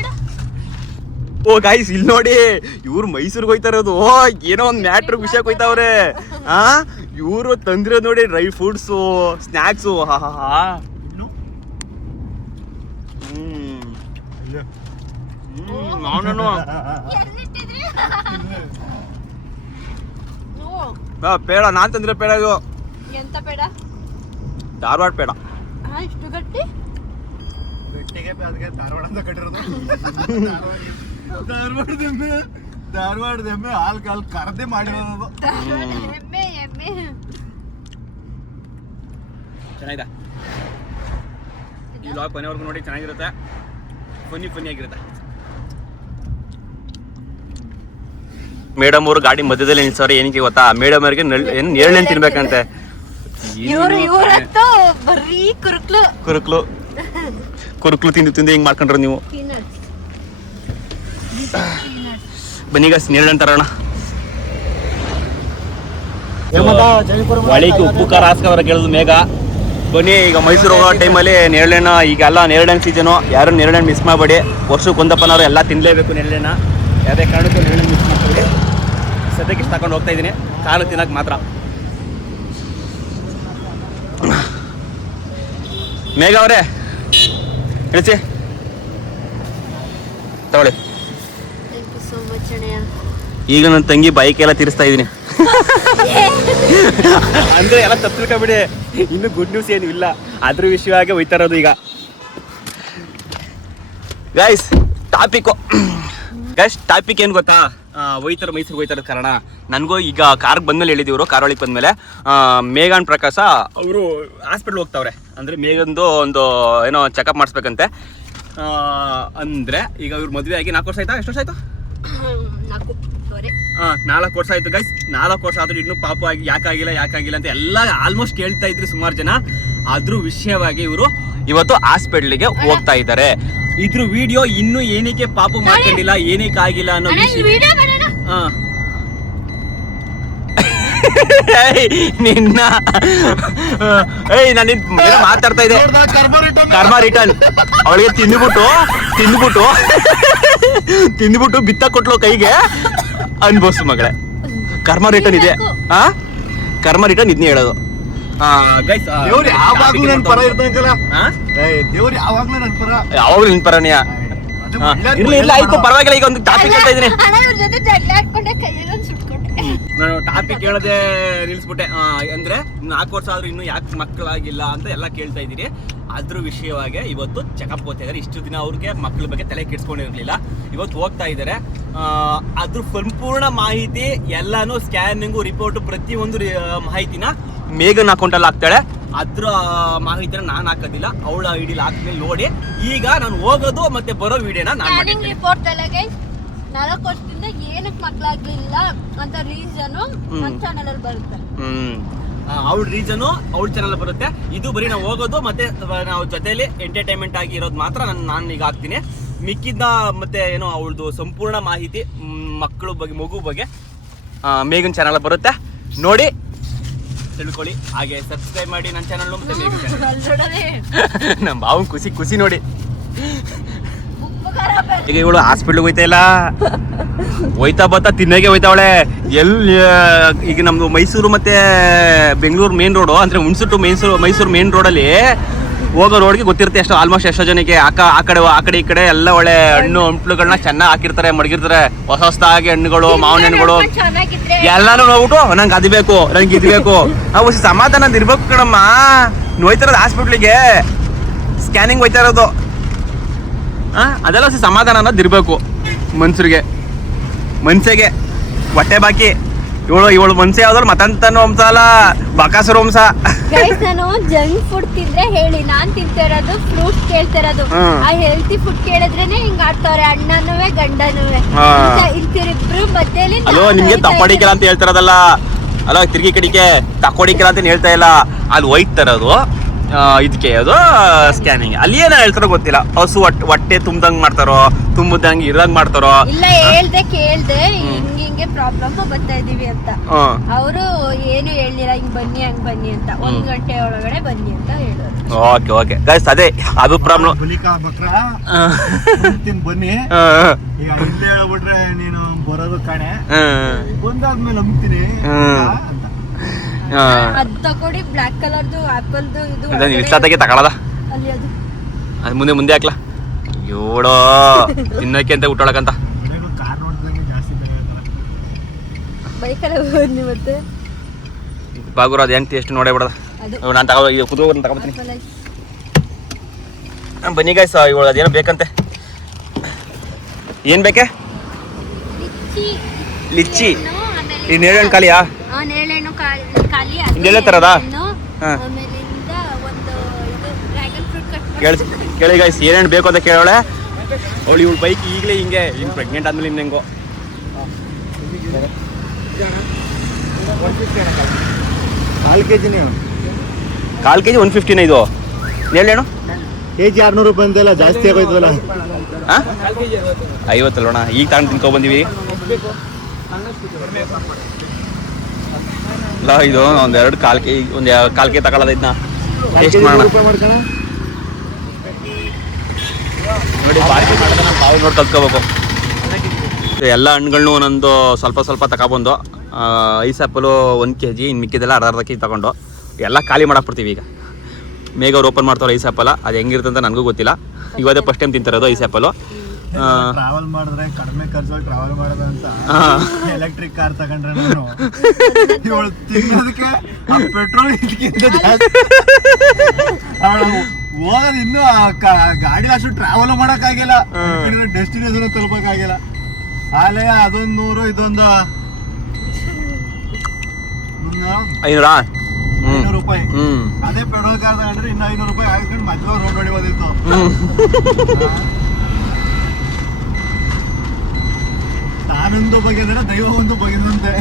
ಓ ಗಾಯ್ಸ್, ಇಲ್ಲಿ ನೋಡಿ, ಇವ್ರು ಮೈಸೂರಿಗೆ ಹೋಯ್ತಾ ಇರೋದು. ಏನೋ ಒಂದು ಮ್ಯಾಟ್ರ್ ವಿಷಯ ಹೋಯ್ತಾವ್ರೆ. ಇವರು ತಂದಿರೋದು ನೋಡಿ, ಡ್ರೈ ಫ್ರೂಟ್ಸು, ಸ್ನ್ಯಾಕ್ಸು. ನಾನು ಪೇಡ, ನಾನ್ ತಂದಿರೋ ಪೇಡ ಇದು. ಎಂತ ಪೇಡ? ಧಾರವಾಡ ಪೇಡ. ಇಷ್ಟು ಗಟ್ಟಿ? ಧಾರವಾಡ ಅಂತ ಕಟ್ಟಿರೋದು. ಧಾರವಾಡದೆಮ್ಮೆ ಹಾಲ್ ಕರದೆ ಮಾಡಿರೋದು. ಎಮ್ಮೆ ಎಮ್ಮೆ ಚೆನ್ನಾಗಿದೆ. ಈ ಲಾಗ್ ಕೊನೆವರೆಗೂ ನೋಡಿ, ಚೆನ್ನಾಗಿರುತ್ತೆ. ಫನ್ನಿ ಆಗಿರುತ್ತೆ. ಮೇಡಮ್ ಅವರು ಗಾಡಿ ಮಧ್ಯದಲ್ಲಿ ನಿಲ್ಸವ್ರೆ. ಏನಕ್ಕೆ ಗೊತ್ತಾ, ಮೇಡಮ್ ಅವ್ರಿಗೆ ನೇರಳೆ ತಿನ್ಬೇಕಂತೆ. ಇವರತ್ತು ಬರೀ ಕುರುಕ್ಲು ತಿಂದು ಹಿಂಗ್ ಮಾಡ್ಕೊಂಡ್ರ ನೀವು. ಬನ್ನೀಗ ನೇರಳೆ ತರೋಣ. ಒಳಗೆ ಉಪ್ಪು ಖಾರ ಹಾಸ್ಕವರ ಕೇಳಿದ್ರು ಮೇಘ. ಬನ್ನಿ, ಈಗ ಮೈಸೂರು ಹೋಗೋ ಟೈಮಲ್ಲಿ ನೇರಳೆನ, ಈಗೆಲ್ಲ ನೇರಳೆಣ್ಣು ಸೀಸನು. ಯಾರು ನೇರಳೆಣ್ಣು ಮಿಸ್ ಮಾಡಬೇಡಿ. ವರ್ಷಕ್ಕೊಂದಪ್ಪನವರು ಎಲ್ಲ ತಿನ್ನಲೇಬೇಕು ನೇರಳೆನ. ಯಾವುದೇ ಕಾರಣಕ್ಕೂ ನೇರಳೆ ಮಿಸ್ ಮಾಡ್ಬೇಡಿ. ಸದ್ಯಕ್ಕೆ ಇಷ್ಟು ತಗೊಂಡು ಹೋಗ್ತಾ ಇದ್ದೀನಿ, ಕಾಲು ತಿನ್ನಕ್ಕೆ ಮಾತ್ರ. ಮೇಘ ಅವರೇ ಇಳಿಸಿ ತಗೊಳ್ಳಿ. ಈಗ ನನ್ನ ತಂಗಿ ಬೈಕ್ ಎಲ್ಲ ತಿರ್ಸ್ತಾ ಇದ್ದೀನಿ. ಅಂದ್ರೆ ಎಲ್ಲ ತಪ್ಪಿಳ್ಕೊಬಿಡಿ, ಇನ್ನು ಗುಡ್ ನ್ಯೂಸ್ ಏನು ಇಲ್ಲ. ಅದ್ರ ವಿಷಯವಾಗಿ ಹೋಯ್ತಾ ಇರೋದು ಈಗ. ಗೈಸ್ ಟಾಪಿಕ್ ಏನು ಗೊತ್ತಾ, ಮೈಸೂರಿಗೆ ಹೋಯ್ತಾ ಇರೋದು ಕಾರಣ. ನನಗೂ ಈಗ ಕಾರ್ಗೆ ಬಂದ್ಮೇಲೆ ಹೇಳಿದಿವ್ರು, ಕಾರೊಳಗೆ ಬಂದ್ಮೇಲೆ ಮೇಘಾನ್ ಪ್ರಕಾಶ ಅವರು ಹಾಸ್ಪಿಟ್ಲ್ ಹೋಗ್ತಾವ್ರೆ. ಅಂದರೆ ಮೇಘಂದು ಒಂದು ಏನೋ ಚೆಕಪ್ ಮಾಡಿಸ್ಬೇಕಂತೆ. ಅಂದರೆ ಈಗ ಇವ್ರು ಮದುವೆ ಆಗಿ 4 ವರ್ಷ ಆಯ್ತಾ? ಎಷ್ಟು ವರ್ಷ ಆಯ್ತು? 4 ವರ್ಷ ಆಯ್ತು ಗೈಸ್. 4 ವರ್ಷ ಆದ್ರೂ ಇನ್ನೂ ಪಾಪು ಆಗಿ ಯಾಕಾಗಿಲ್ಲ ಅಂತ ಎಲ್ಲ ಆಲ್ಮೋಸ್ಟ್ ಕೇಳ್ತಾ ಇದ್ರಿ ಸುಮಾರು ಜನ. ಅದ್ರ ವಿಷಯವಾಗಿ ಇವರು ಇವತ್ತು ಹಾಸ್ಪಿಟ್ಲಿಗೆ ಹೋಗ್ತಾ ಇದ್ದಾರೆ. ಇದ್ರ ವಿಡಿಯೋ ಇನ್ನೂ ಏನಕ್ಕೆ ಪಾಪು ಮಾಡ್ಕೊಂಡಿಲ್ಲ, ಏನಕ್ಕೆ ಆಗಿಲ್ಲ ಅನ್ನೋ ವಿಷಯ. ನಿನ್ನ ನಾನು ಏನೋ ಮಾತಾಡ್ತಾ ಇದ್ದೆ. ಕರ್ಮ ರಿಟರ್ನ್. ಅವಳಿಗೆ ತಿಂದ್ಬಿಟ್ಟು ಬಿತ್ತ ಕೊಟ್ಲು ಕೈಗೆ. ಅನ್ಬೋಸು ಮಗಳೇ, ಕರ್ಮ ರಿಟರ್ನ್ ಇದೆ. ಕರ್ಮ ರಿಟರ್ನ್ ಇದನ್ನೇ ಹೇಳೋದು. ಯಾವಾಗ್ಲೂ ನನ್ ಪರ ಇರ್ತಾನಲ್ಲ. ದೇವ್ರು ಯಾವಾಗ್ಲೂ ನನ್ ಪರ. ಯಾವಾಗ್ಲೂ ನಿನ್ ಪರನೆಯ. ಇಲ್ಲ ಆಯ್ತು, ಪರವಾಗಿಲ್ಲ. ಈಗ ಒಂದು ಟಾಪಿಕ್ ಹೇಳ್ತಾ ಇದ್ದೀನಿ. ನಾನು ಟಾಪಿಕ್ ಹೇಳದೆ ನಿಲ್ಸ್ಬಿಟ್ಟೆ. ಅಂದ್ರೆ 4 ವರ್ಷ ಆದ್ರೂ ಇನ್ನು ಯಾಕೆ ಮಕ್ಕಳಾಗಿಲ್ಲ ಅಂತ ಎಲ್ಲ ಕೇಳ್ತಾ ಇದ್ದೀರಿ. ಅದ್ರ ವಿಷಯವಾಗಿ ಇವತ್ತು ಚೆಕಪ್ ಹೋಗ್ತಾ ಇದ್ದಾರೆ. ಇಷ್ಟು ದಿನ ಅವ್ರಿಗೆ ಮಕ್ಕಳ ಬಗ್ಗೆ ತಲೆ ಕೆಡಿಸ್ಕೊಂಡಿರ್ಲಿಲ್ಲ, ಇವತ್ತು ಹೋಗ್ತಾ ಇದ್ದಾರೆ. ಅದ್ರ ಸಂಪೂರ್ಣ ಮಾಹಿತಿ ಎಲ್ಲಾನು, ಸ್ಕ್ಯಾನಿಂಗು, ರಿಪೋರ್ಟ್, ಪ್ರತಿಯೊಂದು ಮಾಹಿತಿನ ಮೇಘನ್ ಅಕೌಂಟಲ್ಲಿ ಹಾಕ್ತಾಳೆ. ಅದ್ರ ಮಾಹಿತಿನ ನಾನು ಹಾಕೋದಿಲ್ಲ, ಅವಳ ಐಡಿಲಿ ಹಾಕ್ಮೇಲೆ ನೋಡಿ. ಈಗ ನಾನು ಹೋಗೋದು ಮತ್ತೆ ಬರೋ ವಿಡಿಯೋನ ನಾನು ಮಾಡಿದ್ದೀನಿ. 4 ವರ್ಷದಿಂದ ಏನಕ್ಕೆ ಮಕ್ಕಳಾಗ್ಲಿಲ್ಲ ಅಂತ ರೀಸನ್ ನನ್ನ ಚಾನೆಲ್ ಅಲ್ಲಿ ಬರುತ್ತೆ. ಅವಳ ರೀಸನು ಅವಳ ಚಾನಲ್ ಬರುತ್ತೆ. ಇದು ಬರೀ ನಾವು ಹೋಗೋದು ಮತ್ತೆ ನಾವು ಜೊತೆಲಿ ಎಂಟರ್ಟೈನ್ಮೆಂಟ್ ಆಗಿ ಇರೋದು ಮಾತ್ರ ನಾನು ಈಗ ಹಾಕ್ತೀನಿ. ಮಿಕ್ಕಿದ್ನ ಮತ್ತೆ ಏನೋ ಅವಳದು ಸಂಪೂರ್ಣ ಮಾಹಿತಿ ಮಕ್ಕಳು ಬಗ್ಗೆ ಮಗು ಬಗ್ಗೆ ಮೇಘನ್ ಚಾನಲ್ ಬರುತ್ತೆ, ನೋಡಿ ತಿಳ್ಕೊಳ್ಳಿ. ಹಾಗೆ ಸಬ್ಸ್ಕ್ರೈಬ್ ಮಾಡಿ ನನ್ನ ಚಾನಲ್ ಮತ್ತೆ ಮೇಘನ್ ಚಾನಲ್. ನಮ್ಮ ಬಾವು ಖುಷಿ ನೋಡಿ. ಈಗ ಇವಳು ಹಾಸ್ಪಿಟ್ಲಿಗೆ ಹೋಯ್ತಾ ಇಲ್ಲ, ಹೋಯ್ತಾ ಬತ್ತಾ ತಿನ್ನಗೆ ಹೋಯ್ತಾವಳೆ. ಎಲ್ಲಿ ಈಗ ನಮ್ದು ಮೈಸೂರು ಮತ್ತೆ ಬೆಂಗಳೂರು ಮೇನ್ ರೋಡು ಅಂದ್ರೆ ಹುಣಸೂರು ಟು ಮೈಸೂರು ಮೇನ್ ರೋಡಲ್ಲಿ ಹೋಗೋ ರೋಡ್ಗೆ ಗೊತ್ತಿರುತ್ತೆ ಎಷ್ಟೋ ಜನಕ್ಕೆ ಆ ಕಡೆ ಈ ಕಡೆ ಎಲ್ಲ ಒಳ್ಳೆ ಹಣ್ಣು ಹಂಪ್ಲುಗಳನ್ನ ಚೆನ್ನಾಗಿ ಹಾಕಿರ್ತಾರೆ, ಮಡಗಿರ್ತಾರೆ. ಹೊಸದಾಗಿ ಹಣ್ಣುಗಳು, ಮಾವಿನ ಹಣ್ಣುಗಳು ಎಲ್ಲಾನು ನೋಡ್ಬಿಟ್ಟು ನಂಗೆ ಅದು ಬೇಕು, ನಂಗೆ ಇದು ಬೇಕು. ನಾವು ಸಮಾಧಾನ ಇರ್ಬೇಕು ಕಣಮ್ಮ. ಹೋಯ್ತಾರದು ಹಾಸ್ಪಿಟ್ಲಿಗೆ ಸ್ಕ್ಯಾನಿಂಗ್ ಹೋಯ್ತಾ ಇರೋದು, ಅದೆಲ್ಲ ಸಮಾಧಾನ ಅನ್ನೋದು ಇರಬೇಕು ಮನ್ಸಿಗೆ. ಹೊಟ್ಟೆ ಬಾಕಿ ಇವಳು ಮನ್ಸೆ ಯಾವ್ದಾದ್ರು ಮತಂತನೋ ವಂಶ ಅಲ್ಲ, ಬಕಾಸುರ ವಂಶ. ನಾನು ಜಂಕ್ ಫುಡ್ ತಿಂದ್ರೆ ಹೇಳಿ, ನಾನ್ ತಿಂತಿರೋದು ಫ್ರೂಟ್ಸ್ ಕೇಳ್ತಿರೋದು. ಆ ಹೆಲ್ತಿ ಫುಡ್ ಕೇಳಿದ್ರೇನೆ ಹಿಂಗ್ ಆಡ್ತಾವ್ರೆ ಅಣ್ಣನೂ ಗಂಡನೂ. ಇಬ್ರು ಮಧ್ಯದಲ್ಲಿ ಅಲೋ ನಿಮ್ಗೆ ತಪ್ಪಡಿಕೆಲ್ಲ ಅಂತ ಹೇಳ್ತಾರದಲ್ಲ, ಅಲೋ ತಿರ್ಗಿ ಕಡಿಕೆ ತಕ್ಕೊಡಿಕೆಲ್ಲ ಅಂತ ಹೇಳ್ತಾ ಇಲ್ಲ. ಅಲ್ಲಿ ಹೋಯ್ತಾರದು ಇದಕ್ಕೆ ಅದು ಸ್ಕ್ಯಾನಿಂಗ್. ಅಲ್ಲಿ ಏನ ಹೇಳ್ತಾರೋ ಗೊತ್ತಿಲ್ಲ. ಹಸು ಹೊಟ್ಟೆ ತುಂಬದಂಗ್ ಮಾಡ್ತಾರೋ, ತುಂಬದಂಗ್ ಇರಂಗ್ ಮಾಡ್ತಾರೋ. ಇಲ್ಲ ಕೇಳ್ದೆ ಹಿಂಗೆ ಪ್ರಾಬ್ಲಮ್ ಬರ್ತಾ ಇದೀವಿ ಅಂತ. ಅವರು ಏನು ಹೇಳಿಲ್ಲ, ಹಿಂಗ್ ಬನ್ನಿ ಹಂಗ್ ಬನ್ನಿ ಅಂತ. 1 ಗಂಟೆ ಒಳಗಡೆ ಬನ್ನಿ ಅಂತ ಹೇಳೋದು. ಓಕೆ ಗೈಸ್, ಅದೇ ಅದು ಪ್ರಾಬ್ಲಮ್. ಬನ್ನಿ ಈಗ ಇಲ್ಲೇ ಹೇಳ್ಬಿಟ್ರೆ ನೀನು ಬರೋದು ಕಾಣೆ, ಬಂದಾದ್ಮೇಲೆ ನಂಬ್ತೀನಿ ಅದ್ ತಗೊಡಿ. ಬ್ಲಾಕ್ ಕಲರ್ದು ಆಪಲ್ದು ಇದು ಇಷ್ಟೊತ್ತಿಗೆ ತಗೊಳದ, ಅಲ್ಲಿ ಅದು ಮುಂದೆ ಹಾಕ್ಲಾ ಇವಳೋ ತಿನ್ನಕ್ಕೆ ಅಂತ ಊಟೊಳಕಂತ. ಬೈಕಲ್ಲಿ ಮತ್ತೆ ಬಾಗುರು ಅದು ಹೆಂಗ್ ಟೇಸ್ಟ್ ನೋಡೇ ಬಿಡದ. ನಾನು ತಗೋತೀನಿ. ಬನ್ನಿ ಗಾಯ್ಸ್, ಇವಳು ಅದೇನೋ ಬೇಕಂತೆ. ಏನ್ ಬೇಕೆ? ಲಿಚ್ಚಿ. ಈ ನೇರಳೆ ಖಾಲಿಯಾ? ನೇರಳೆಣ್ಣು ಖಾಲಿ. ಇನ್ನೆಲ್ಲ ತರದ ಕೇಳಿ ಗಾಯ್ಸ್, ಏನೇನು ಬೇಕು ಅಂತ ಕೇಳೋಳೆ. ಅವಳು ಇವಳು ಬೈಕ್ ಈಗಲೇ ಹಿಂಗೆ ಇನ್ನು ಪ್ರೆಗ್ನೆಂಟ್ ಆದ್ಮೇಲೆ ಇನ್ನು ಹೆಂಗೋ. 4 kg 150 ಇದು ನೇರಳೆಣ್ಣು ಕೆಜಿ 600 ರೂಪಾಯಿ ಅಂತೆಲ್ಲ ಜಾಸ್ತಿ ಆಗೋಯ್ತಲ್ಲ. 50 ಅಲ್ಲೋಣ, ಈಗ ತಗೊಂಡು ತಿನ್ಕೊ ಬಂದಿವಿ. ಇಲ್ಲ ಇದು ಒಂದೆರಡು 1 ಕಾಲ್ ಕೆ ತಗೊಳ್ಳೋದು. ಇದನ್ನ ಟೇಸ್ಟ್ ಮಾಡೋಣ ನೋಡಿ. ಬಾರ್ಕಿ ಮಾಡಿದ್ರೆ ನಾವು ಬಾವಿ ನೋಡಿ ಕಲ್ತ್ಕೋಬೇಕು. ಎಲ್ಲ ಹಣ್ಣುಗಳನ್ನೂ ಒಂದೊಂದು ಸ್ವಲ್ಪ ತಗೊಬಂದು, ಐಸ್ ಆ್ಯಪಲು 1 kg, ಇನ್ನು ಮಿಕ್ಕಿದೆಲ್ಲ ಅರ್ಧ kg ತಗೊಂಡು ಎಲ್ಲ ಖಾಲಿ ಮಾಡಾಕ್ಬಿಡ್ತೀವಿ. ಈಗ ಮೇಘ ಅವ್ರು ಓಪನ್ ಮಾಡ್ತಾವ್ರೆ ಐಸ್ ಆ್ಯಪಲ್ಲ. ಅದು ಹೆಂಗಿರುತ್ತೆ ಅಂತ ನನಗೂ ಗೊತ್ತಿಲ್ಲ. ಇವತ್ತೇ ಫಸ್ಟ್ ಟೈಮ್ ತಿಂತಾರೋದು ಐಸ್ ಆ್ಯಪಲು. ಟ್ರಾವೆಲ್ ಮಾಡಿದ್ರೆ ಕಡಿಮೆ ಖರ್ಚಲ್ಲಿ ಟ್ರಾವೆಲ್ ಮಾಡೋದು ಅಂತ ಎಲೆಕ್ಟ್ರಿಕ್ ಕಾರ್ ತಗೊಂಡ್ರೆ ನಾನು ಇವಳು ತಿನ್ನೋದಕ್ಕೆ ಪೆಟ್ರೋಲ್ ಹೋಗೋದು ಇನ್ನೂ ಗಾಡಿ ಅಷ್ಟು ಟ್ರಾವೆಲ್ ಮಾಡೋಕ್ಕಾಗಿಲ್ಲ, ಡೆಸ್ಟಿನೇಷನ್ ತಲುಪಕ್ಕಾಗಿಲ್ಲ. ಆಲೇ ಅದೊಂದು 100, ಇದೊಂದು 500 ರೂಪಾಯಿ. ಅದೇ ಪೆಟ್ರೋಲ್ ಕಾರ್ ತಗೊಂಡ್ರೆ ಇನ್ನು 500 ರೂಪಾಯಿ ಹಾಕೊಂಡು ಮಧ್ಯ ರೋಡ್ ಹೊಡಿಬೋದಿತ್ತು. ನಾನೊಂದು ಬಗೆದ್ರೆ ದೈವ ಒಂದು ಬಗೆದಂತೆ.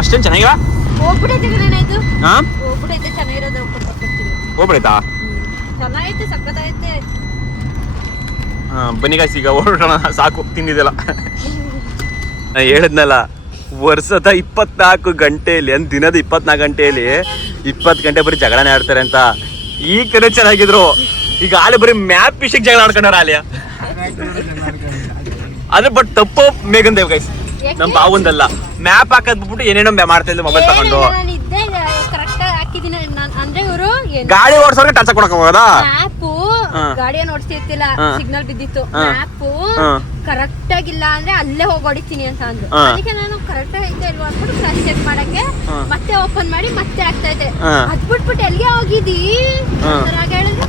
ಅಷ್ಟೇನು ಚೆನ್ನಾಗಿಲ್ಲ. ಹೋಗ್ಬಿಡೈತಾ? ಬನ್ನಿ ಗಾಯ್ಸ್, ಈಗ ಓಡೋಣ, ಸಾಕು ತಿಂದಿದ್ದೆಲ್ಲ. ಹೇಳಿದ್ನಲ್ಲ, ವರ್ಷದ 24 ಗಂಟೆಯಲ್ಲಿ ದಿನದ 24 ಗಂಟೆಯಲ್ಲಿ 20 ಗಂಟೆ ಬರೀ ಜಗಳನೇ ಆಡ್ತಾರೆ ಅಂತ. ಈ ಕಡೆ ಚೆನ್ನಾಗಿದ್ರು, ಈಗ ಆಲೆ ಬರೀ ಮ್ಯಾಪ್ ವಿಷಯಕ್ಕೆ ಜಗಳ ಆಡ್ಕೊಂಡಾರ ಆಲಿಯ. ಅದ್ರ ಬಟ್ ತಪ್ಪು ಮೇಘಂದೇವ್ ಗೈಸ್, ನಮ್ ಬಾವಂದಲ್ಲ. ಮ್ಯಾಪ್ ಹಾಕದ್ ಬಿಟ್ಬಿಟ್ಟು ಏನೇನೋ ಮಾಡ್ತಾ ಇದ್ದೆ ಮೊಬೈಲ್ ತಗೊಂಡು. ಗಾಡಿ ಓಡಿಸೋರ್ಗೆ ಟಚ್ ಕೊಡಕ್ ಹೋಗೋದಾ? ಗಾಡಿಯನ್ನು ಓಡಿಸ್ತಿರ್ತಿಲ್ಲ, ಸಿಗ್ನಲ್ ಬಿದ್ದಿತ್ತು. ಮ್ಯಾಪ್ ಕರೆಕ್ಟ್ ಆಗಿಲ್ಲ ಅಂದ್ರೆ ಅಲ್ಲೇ ಹೋಗಿ ಹೊಡಿತೀನಿ ಅಂತ ಅಂದ್ರು. ಅದಕ್ಕೆ ನಾನು ಕರೆಕ್ಟ್ ಐತೆ ಇಲ್ವಾ ಅಂದ್ಬಿಟ್ಟು ಫ್ಲಾಶ್ ಚೆಕ್ ಮಾಡಕ್ಕೆ ಮತ್ತೆ ಓಪನ್ ಮಾಡಿ ಮತ್ತೆ ಆಗ್ತಾ ಇದೆ. ಅದ್ ಬಿಟ್ಬಿಟ್ಟು ಎಲ್ಲಿಗೆ ಹೋಗಿದ್ದಿ ಹೇಳಿದ್ರು.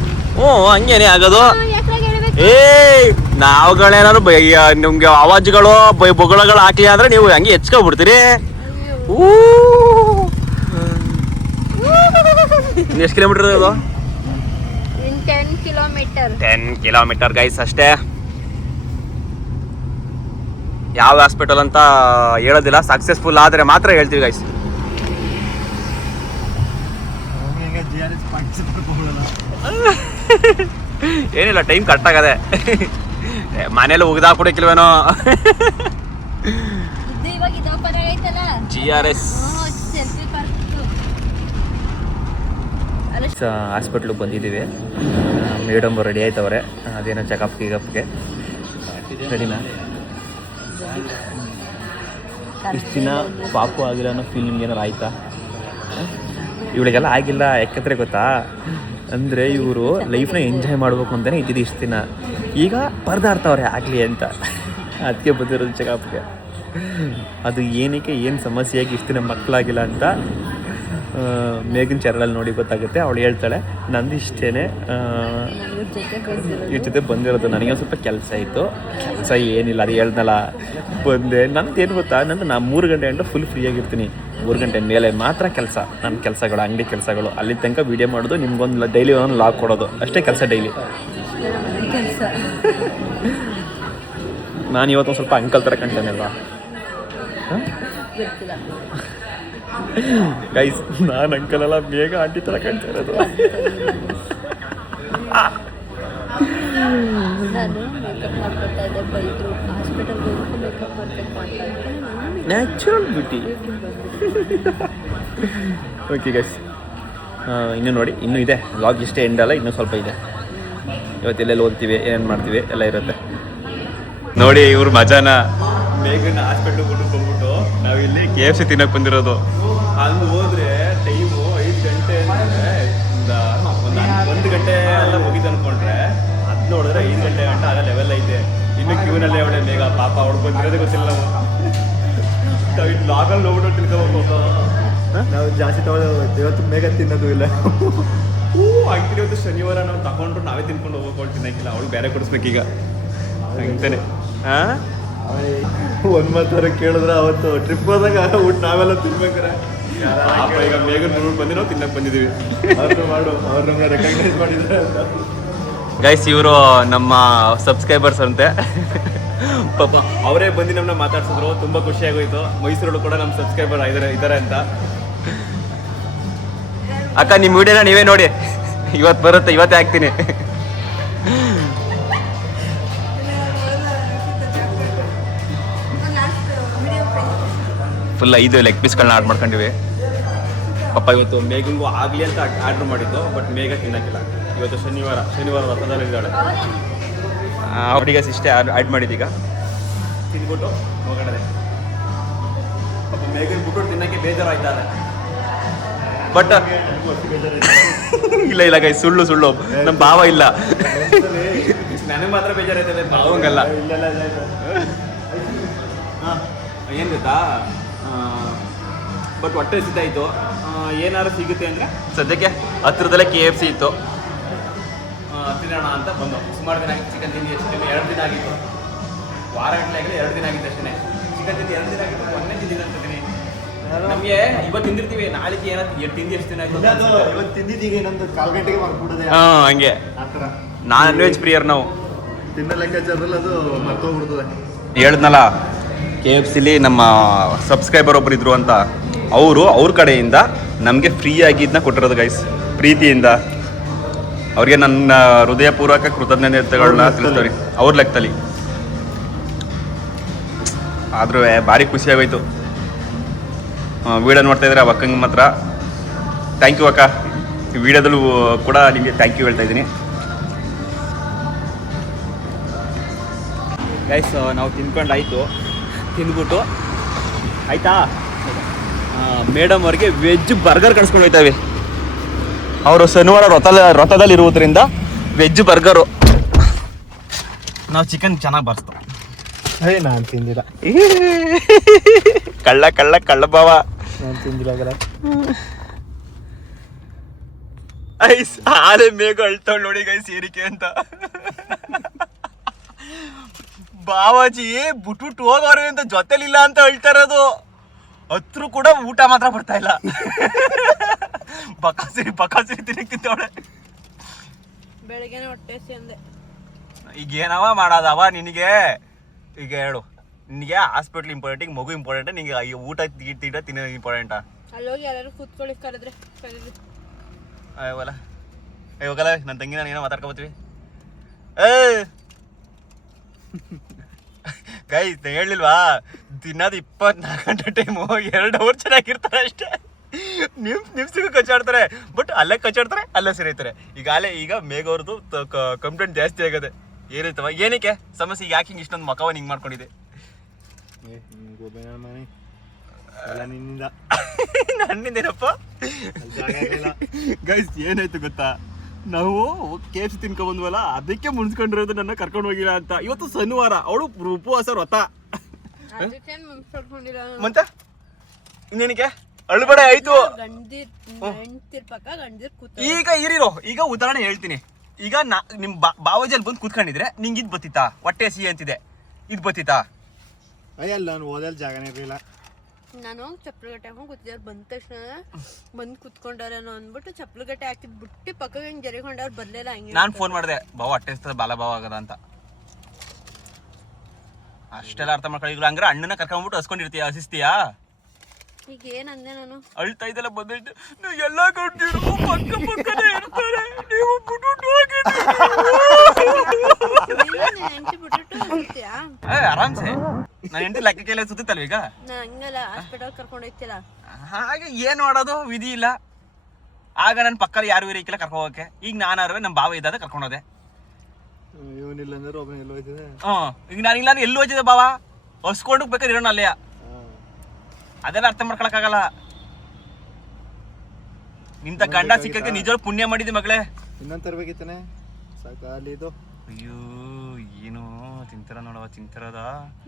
ಹಂಗೇನೆ ಆಗೋದು. ಏ ನಾವುಗಳೇನಾದ್ರು ನಿಮ್ಗೆ ಆವಾಜ್ಗಳು ಬೊಗಳಗಳು ಹಾಕಿ ಅಂದ್ರೆ ನೀವು ಹಂಗೆ ಹೆಚ್ಕೊಬಿಡ್ತೀರಿ. ಎಷ್ಟು ಕಿಲೋಮೀಟರ್ ಅದು? 10 ಕಿಲೋಮೀಟರ್ ಗೈಸ್ ಅಷ್ಟೇ. ಯಾವ ಹಾಸ್ಪಿಟಲ್ ಅಂತ ಹೇಳೋದಿಲ್ಲ, ಸಕ್ಸಸ್ಫುಲ್ ಆದ್ರೆ ಮಾತ್ರ ಹೇಳ್ತೀವಿ ಗೈಸ್. ಏನಿಲ್ಲ, ಟೈಮ್ ಕರೆಕ್ಟ್ ಆಗದೆ. ಮನೇಲಿ ಉಗ್ದಾಕ್ಬಿಡಕ್ಕಿಲ್ವೇನೋ. ಇದು ಇವಾಗ ಇದು ಓಪನ್ ಆಗೈತಲ್ಲ, GRS ಸೆಲ್ಫಿ ಪಾರ್ಕ್. ಹಾಸ್ಪಿಟ್ಲಿಗೆ ಬಂದಿದ್ದೀವಿ. ಮೇಡಮ್ ರೆಡಿ ಆಯ್ತವ್ರೆ, ಅದೇನೋ ಚೆಕಪ್ಗೆ ರೆಡಿನಾ? ಇಷ್ಟು ದಿನ ಪಾಪು ಆಗಿಲ್ಲ ಅನ್ನೋ ಫೀಲ್ ನಿಮ್ಗೆ ಏನಾರು ಆಯ್ತಾ? ಇವಳಿಗೆಲ್ಲ ಆಗಿಲ್ಲ. ಯಾಕಂದರೆ ಗೊತ್ತಾ, ಅಂದರೆ ಇವರು ಲೈಫ್ನ ಎಂಜಾಯ್ ಮಾಡ್ಬೇಕು ಅಂತಲೇ ಇದ್ದಿದ್ದು ಇಷ್ಟು ದಿನ. ಈಗ ಪರದಾಡ್ತವ್ರೆ ಆಗಲಿ ಅಂತ, ಅದಕ್ಕೆ ಬಂದಿರೋದು ಚೆಕಪ್ಗೆ. ಅದು ಏನಕ್ಕೆ ಏನು ಸಮಸ್ಯೆಯಾಗಿ ಇಷ್ಟು ದಿನ ಮಕ್ಕಳಾಗಿಲ್ಲ ಅಂತ ಮೇಗಿನ ಚಾನಲಲ್ಲಿ ನೋಡಿ ಗೊತ್ತಾಗುತ್ತೆ. ಅವಳು ಹೇಳ್ತಾಳೆ, ನಂದು ಇಷ್ಟೇ ಇವ್ರ ಜೊತೆ ಬಂದಿರೋದು. ನನಗೆ ಸ್ವಲ್ಪ ಕೆಲಸ ಇತ್ತು, ಕೆಲಸ ಏನಿಲ್ಲ, ಅದು ಹೇಳ್ದಲ್ಲ ಬಂದೆ. ನಂದು ಏನು ಗೊತ್ತಾ, ನಾನು 3 ಗಂಟೆ ಗಂಟೆ ಫುಲ್ ಫ್ರೀಯಾಗಿರ್ತೀನಿ. 3 ಗಂಟೆ ಮೇಲೆ ಮಾತ್ರ ಕೆಲಸ, ನನ್ನ ಕೆಲಸಗಳು, ಅಂಗಡಿ ಕೆಲಸಗಳು. ಅಲ್ಲಿ ತನಕ ವೀಡಿಯೋ ಮಾಡೋದು, ನಿಮ್ಗೊಂದು ಡೈಲಿ ಒಂದು ಲಾಗ್ ಕೊಡೋದು, ಅಷ್ಟೇ ಕೆಲಸ ಡೈಲಿ. ನಾನು ಇವತ್ತು ಸ್ವಲ್ಪ ಅಂಕಲ್ ಥರ ಕಾಣ್ತಾನಲ್ವಾ ಗೈಸ್? ನಾನು ಅಂಕಲ್ ಅಲ್ಲ, ಬೇಗ ಆಂಟಿ ಥರ ಕಾಣ್ತಾ ಇರೋದು. ನಾನು ಮೇಕಪ್ ಮಾಡ್ಕೊತಾ ಇದ್ದೆ, ಬೈದ್ರು. ಹಾಸ್ಪಿಟಲ್ಗೆ ಹೋಗ್ಬಿಟ್ಟು ಮೇಕಪ್ ಮಾಡ್ಬೇಕು ಅಂತ. Natural beauty. ಓಕೆ ಗೈಸ್, ಇನ್ನೂ ನೋಡಿ, ಇನ್ನೂ ಇದೆ ಲಾಗ್. ಇಷ್ಟೇ ಎಂಡ್ ಅಲ್ಲ, ಇನ್ನೂ ಸ್ವಲ್ಪ ಇದೆ. ಇವತ್ತೆಲ್ಲೆಲ್ಲಿ ಓದ್ತೀವಿ, ಏನೇನು ಮಾಡ್ತೀವಿ ಎಲ್ಲ ಇರುತ್ತೆ ನೋಡಿ. ಇವ್ರ ಮಜಾನ ಮೇಘನ ಹಾಸ್ಪಿಟ್ಲಿಗೆ ಬಂದ್ಬಿಟ್ಟು ನಾವಿಲ್ಲಿ KFC ತಿನ್ನಕ್ಕೆ ಬಂದಿರೋದು. ಅಲ್ಲಿ ಹೋದ್ರೆ ಟೈಮು 5 ಗಂಟೆ ಅಂದರೆ ಒಂದು ಗಂಟೆ ಎಲ್ಲ ಮುಗಿದು ಅಂದ್ಕೊಂಡ್ರೆ, ಅದು ನೋಡಿದ್ರೆ 5 ಗಂಟೆ ಗಂಟೆ ಆಗ ಲೆವೆಲ್ ಐತೆ. ಇನ್ನು ಕ್ಯೂನಲ್ಲೇ ಅವಳೆ ಮೇಘ, ಪಾಪ ಅವ್ಳು ಬಂದಿರೋದೇ ಗೊತ್ತಿಲ್ಲ. ನಾವು ಇಲ್ಲಿ ಲಾಗಲ್ಲಿ ಹೋಗ್ಬಿಟ್ಟು ತಿಳ್ಕೊಬೇಕು. ನಾವು ಜಾಸ್ತಿ ಇವತ್ತು ಮೇಘ ತಿನ್ನೋದು ಇಲ್ಲ. ಅಂಗಡಿ ಇವತ್ತು ಶನಿವಾರ ನಾವು ತಗೊಂಡ್ರು ನಾವೇ ತಿನ್ಕೊಂಡು ಹೋಗ್ಕೊಂಡು ತಿನ್ನೋಕ್ಕಿಲ್ಲ. ಅವಳು ಬೇರೆ ಕೊಡಿಸ್ಬೇಕೀಗ ಅಂತಾನೆ. ಒಂದು ಮಾತಾರ ಕೇಳಿದ್ರೆ ಅವತ್ತು ಟ್ರಿಪ್ ಹೋದಾಗ ಊಟ ನಾವೆಲ್ಲ ತಿನ್ಬೇಕಾರೆ ಈಗ ಬೇಗ ನೋಡ್ಬಿಟ್ಟು ಬಂದು ನಾವು ತಿನ್ನಕ್ಕೆ ಬಂದಿದ್ದೀವಿ. ಅವ್ರನ್ನ ರೆಕಗ್ನೈಸ್ ಮಾಡಿದ್ರೆ ಗೈಸ್, ಇವರು ನಮ್ಮ ಸಬ್ಸ್ಕ್ರೈಬರ್ಸ್ ಅಂತೆ. ಪಾಪ ಅವರೇ ಬಂದು ನಮ್ಮನ್ನ ಮಾತಾಡ್ಸಿದ್ರು, ತುಂಬ ಖುಷಿಯಾಗೋಯ್ತು. ಮೈಸೂರಲ್ಲೂ ಕೂಡ ನಮ್ಮ ಸಬ್ಸ್ಕ್ರೈಬರ್ ಇದ್ದಾರೆ ಅಂತ. ಅಕ್ಕ, ನಿಮ್ಮ ವಿಡಿಯೋನ ನೀವೇ ನೋಡಿ, ಇವತ್ತು ಬರುತ್ತೆ, ಇವತ್ತೇ ಹಾಕ್ತೀನಿ. ಫುಲ್ 5 ಲೆಗ್ ಪೀಸ್ಗಳನ್ನ ಆರ್ಡ್ರ್ ಮಾಡ್ಕೊಂಡಿವಿ. ಪಾಪ ಇವತ್ತು ಮೇಘಂಗೂ ಆಗಲಿ ಅಂತ ಆರ್ಡ್ರ್ ಮಾಡಿದ್ದು, ಬಟ್ ಮೇಘ ತಿನ್ನೋಕ್ಕಿಲ್ಲ. ಇವತ್ತು ಶನಿವಾರ ವ್ರತದಲ್ಲಿದ್ದಾಳೆ. ಅವರಿಗೆ ಇಷ್ಟೇ ಆ್ಯಡ್ ಮಾಡಿದ್ದೀಗ, ತಿಂದ್ಬಿಟ್ಟು ಹೋಗೋಣದೆ. ಪಾಪ ಮೇಘನ್ ಬಿಟ್ಟು ತಿನ್ನೋಕ್ಕೆ ಬೇಜಾರಾಯ್ತಾರೆ. ಬಟ್ ಇಲ್ಲ ಗೈ, ಸುಳ್ಳು ನಮ್ಮ ಭಾವ ಇಲ್ಲ. ನನಗೆ ಮಾತ್ರ ಬೇಜಾರಾಯ್ತದೆ, ಭಾವಂಗಲ್ಲ. ಏನು ಗೊತ್ತಾ, ಬಟ್ ಹೊಟ್ಟೆ ಸಿದ್ದಾಯಿತು. ಏನಾದ್ರು ಸಿಗುತ್ತೆ ಅಂದರೆ ಸದ್ಯಕ್ಕೆ ಹತ್ತಿರದಲ್ಲೇ KFC ಇತ್ತು, ತಿನ್ನೋಣ ಅಂತ ಬಂದು. ಸುಮಾರು ದಿನ ಆಗಿತ್ತು ಚಿಕನ್ ತಿಂದು. ಎಷ್ಟು 2 ದಿನ ಆಗಿತ್ತು, ವಾರ ಗಂಟೆ ಆಗಲಿ 2 ದಿನ ಆಗಿತ್ತು ಅಷ್ಟೇ. ಚಿಕನ್ ತಿಂದು 2 ದಿನ ಆಗಿತ್ತು, ಮೊನ್ನೆ ತಿಂದಿದ್ದು ಅಂತೀನಿ. ನಮಗೆ ಇವತ್ತು ತಿಂದಿರ್ತೀವಿ, ನಾಳೆಗೆ ಏನಾದ್ರು ತಿಂದು ಎಷ್ಟು ದಿನ ಆಯ್ತು. ಇವತ್ತು ತಿಂದಿದ್ದೀಗ ಇನ್ನೊಂದು 4 ಗಂಟೆಗೆ ಮಾಡ್ಬಿಡೋದೆ. ಹಂಗೆ ಆ ಥರ ನಾನ್ ವೆಜ್ ಪ್ರಿಯರ್ ನಾವು. ತಿನ್ನೋ ಲೆಕ್ಕಾಚಾರದಲ್ಲಿ ಅದು ಮರ್ತೋಗ್ಬಿಡ್ತದೆ. ಹೇಳಿದ್ನಲ್ಲ, KFCಲಿ ನಮ್ಮ ಸಬ್ಸ್ಕ್ರೈಬರ್ ಒಬ್ಬರು ಇದ್ರು ಅಂತ, ಅವ್ರ ಕಡೆಯಿಂದ ನಮಗೆ ಫ್ರೀಯಾಗಿ ಇದನ್ನ ಕೊಟ್ಟಿರೋದು ಗೈಸ್, ಪ್ರೀತಿಯಿಂದ. ಅವ್ರಿಗೆ ನನ್ನ ಹೃದಯಪೂರ್ವಕ ಕೃತಜ್ಞತೆಗಳನ್ನ ತಿಳಿಸ್ತಾರೆ ಅವ್ರ ಲೆಕ್ಕದಲ್ಲಿ. ಆದ್ರೂ ಭಾರಿ ಖುಷಿಯಾಗೋಯ್ತು. ವಿಡಿಯೋ ನೋಡ್ತಾ ಇದ್ರೆ ಆ ಅಕ್ಕಂಗೆ ಮಾತ್ರ ಥ್ಯಾಂಕ್ ಯು ಅಕ್ಕ. ಈ ವಿಡಿಯೋದಲ್ಲೂ ಕೂಡ ನಿಮಗೆ ಥ್ಯಾಂಕ್ ಯು ಹೇಳ್ತಾ ಇದ್ದೀನಿ ಗೈಸ್. ನಾವು ತಿನ್ಕೊಂಡಾಯಿತು, ತಿಂದ್ಬಿಟ್ಟು ಆಯಿತಾ, ಮೇಡಮ್ ಅವ್ರಿಗೆ ವೆಜ್ ಬರ್ಗರ್ ಕಳಿಸ್ಕೊಂಡು ಹೋಗ್ತಾವೆ. ಅವರು ಶನಿವಾರ ವ್ರತದಲ್ಲಿ ಇರುವುದರಿಂದ ವೆಜ್ ಬರ್ಗರು. ನಾವು ಚಿಕನ್ ಚೆನ್ನಾಗಿ ಬರ್ಸ್ತು. ನಾನು ತಿಂದಿಲ್ಲ. ಕಳ್ಳ ಬಾವ, ನಾನು ತಿಂದಿಲ್ಲ. ಐಸ್ ಆಲೆ ಮೇಘ ಅಳ್ತಾವ್ ನೋಡಿ ಗೈಸ್, ಏರಿಕೆ ಅಂತ. ಬಾವಾಜಿ ಬಿಟ್ಬಿಟ್ಟು ಹೋಗೋರು ಅಂತ ಜೊತೆಲಿಲ್ಲ ಅಂತ ಹೇಳ್ತಾ ಇರೋದು. ಹತ್ರು ಕೂಡ ಊಟ ಮಾತ್ರ ಬರ್ತಾ ಇಲ್ಲ. ಬಕಾಸಿರಿ ತಿನ್ನಕ್ತಿದ್ದವಳೆ. ಬೆಳಗ್ಗೆನೆ ಹೊಟ್ಟೆ ಅಂದೆ. ಈಗ ಏನವ ಮಾಡೋದವ ನಿನಗೆ? ಈಗ ಹೇಳು, ನಿನಗೆ ಹಾಸ್ಪಿಟ್ಲ್ ಇಂಪಾರ್ಟೆಂಟ್, ಮಗು ಇಂಪಾರ್ಟೆಂಟ್, ನಿನಗೆ ಊಟ ತಿನ್ನೋದು ಇಂಪಾರ್ಟೆಂಟಾ? ಅಲ್ಲಿ ಹೋಗಿ ಯಾರು ಕೂತ್ಕೊಳ್ಳಿ ಕರೆದ್ರೆ ಅಯ್ಯವಲ್ಲ, ಹೋಗಲ್ಲ ನನ್ನ ತಂಗಿ ನಾನು ಏನೋ ಮಾತಾಡ್ಕೊಬತ್ತೀವಿ ಗೈಸ್ ಹೇಳಿಲ್ವಾ ದಿನದ 24 ಗಂಟೆ ಟೈಮು 2 ಅವರ್ ಚೆನ್ನಾಗಿರ್ತಾರೆ ಅಷ್ಟೇ. ನಿಮ್ಸಿಗೂ ಕಚ್ಚಾಡ್ತಾರೆ, ಬಟ್ ಅಲ್ಲೇ ಕಚ್ಚಾಡ್ತಾರೆ, ಅಲ್ಲೇ ಸರಿತಾರೆ. ಈಗ ಮೇಘ ಅವ್ರದ್ದು ಕಂಪ್ಲೇಂಟ್ ಜಾಸ್ತಿ ಆಗದೆ. ಏನಿರ್ತವ ಏನಕ್ಕೆ ಸಮಸ್ಯೆ, ಯಾಕೆ ಹಿಂಗೆ ಇಷ್ಟೊಂದು ಮಕವ ಹಿಂಗೆ ಮಾಡ್ಕೊಂಡಿದೆ? ನನ್ನಿಂದೇನಪ್ಪ ಗೈಸ್, ಏನಾಯ್ತು ಗೊತ್ತಾ, ನಾವು KFC ತಿನ್ಕೊಂಡ್ಬಂದ್ವಲ್ಲ, ಅದಕ್ಕೆ ಮುನ್ಸ್ಕೊಂಡಿರೋದು ನನ್ನ ಕರ್ಕೊಂಡು ಹೋಗಿಲ್ಲ ಅಂತ. ಇವತ್ತು ಶನಿವಾರ, ಅವಳು ಉಪವಾಸ ವ್ರತ ಮತ್ತೆ ಇನ್ನೇನಕ್ಕೆ ಅಳ್ಬಡೆ ಆಯ್ತು. ಈಗ ಇರಿರೋ, ಈಗ ಉದಾಹರಣೆ ಹೇಳ್ತೀನಿ. ಈಗ ನಿಮ್ ಬಾವಾಜಲ್ಲಿ ಬಂದು ಕೂತ್ಕೊಂಡಿದ್ರೆ ನಿಂಗೆ ಇದು ಬತ್ತಿತ್ತಾ, ಹೊಟ್ಟೆ ಸಿ ಅಂತಿದೆ, ಇದು ಬತ್ತಿತ್ತಾ? ಅಯ್ಯಲ್ಲ, ನಾನು ಓದಲ್ ಜಾಗನೇ ಇರಲಿಲ್ಲ. ನಾನು ಚಪ್ಪಲುಗಟ್ಟೆ ಹಾಕೊಂಡು ಕೂತಿದ್ದಾರೆ, ಬಂದ ತಕ್ಷಣ ಬಂದು ಕೂತ್ಕೊಂಡಾರೇನೋ ಅಂದ್ಬಿಟ್ಟು ಚಪ್ಪಲುಗಟ್ಟೆ ಹಾಕಿದ್ ಬಿಟ್ಟು ಪಕ್ಕ ಹಿಂಗೆ ಜರಿಕೊಂಡವ್ರು ಬರ್ಲಿಲ್ಲ. ಹಂಗೆ ನಾನು ಫೋನ್ ಮಾಡಿದೆ, ಬಾವ ಹೊಟ್ಟೆ ಇರ್ತದೆ, ಬಾಲ ಬಾವ ಆಗದ ಅಂತ. ಅಷ್ಟೆಲ್ಲ ಅರ್ಥ ಮಾಡ್ಕೊಳ್ಳಿ. ಹಂಗಾರೆ ಅಣ್ಣನ ಕರ್ಕೊಂಡ್ಬಿಟ್ಟು ಹಸ್ಕೊಂಡಿರ್ತೀಯ, ಹಸಿಸ್ತೀಯಾ? ಈಗ ಏನಂದೆ ನಾನು? ಅಳ್ತಾ ಇದ್ದಲ್ಲ ಬಂದಿಟ್ಟು, ನೀವು ಎಲ್ಲ ಗಂಡಿರು ಪಕ್ಕ ಪಕ್ಕನೇ ಇರ್ತಾರೆ, ನೀವು ಆರಾಮ್ಸೆ ನಾನು ಹೆಂಡತಿ ಲೆಕ್ಕಕ್ಕೆಲ್ಲ ಸುತ್ತಲ್ವ. ಈಗ ಹಂಗಲ್ಲ, ಹಾಸ್ಪಿಟಲ್ ಕರ್ಕೊಂಡು ಹೋಗ್ತಿಲ್ಲ. ಹಾಗೆ ಏನ್ ಮಾಡೋದು, ವಿಧಿ ಇಲ್ಲ. ಆಗ ನನ್ನ ಪಕ್ಕದಲ್ಲಿ ಯಾರು ಇರಕ್ಕಿಲ್ಲ ಕರ್ಕೊಂಡು ಹೋಗಕ್ಕೆ. ಈಗ ನಾನಾರು ನಮ್ಮ ಬಾವ ಇದ್ದಾಗ ಕರ್ಕೊಂಡೋದೆ. ಇವನಿಲ್ಲ ಅಂದ್ರೆ ಒಬ್ಬನ ಎಲ್ಲ ಹೋಯ್ತಿದೆ. ಈಗ ನಾನಿಲ್ಲ ಎಲ್ಲೂ ಹೋಯ್ತಿದ್ದೆ ಬಾವ, ಹೊಸ್ಕೊಂಡು ಬೇಕಾದ್ರೆ ಇರೋಣ ಅಲ್ಲೇ. ಅದೆಲ್ಲ ಅರ್ಥ ಮಾಡ್ಕೊಳಕ್ಕಾಗಲ್ಲ. ಇಂಥ ಗಂಡ ಸಿಕ್ಕಕ್ಕೆ ನಿಜವಾಗ್ಲೂ ಪುಣ್ಯ ಮಾಡಿದ್ದೆ ಮಗಳೇ. ಇನ್ನೊಂದು ತರ್ಬೇಕಿತ್ತಾನೆ ಸಾಕಾಲಿ ಇದು. ಅಯ್ಯೋ ಏನು ತಿಂತಾರ ನೋಡವ, ತಿಂತಾರದ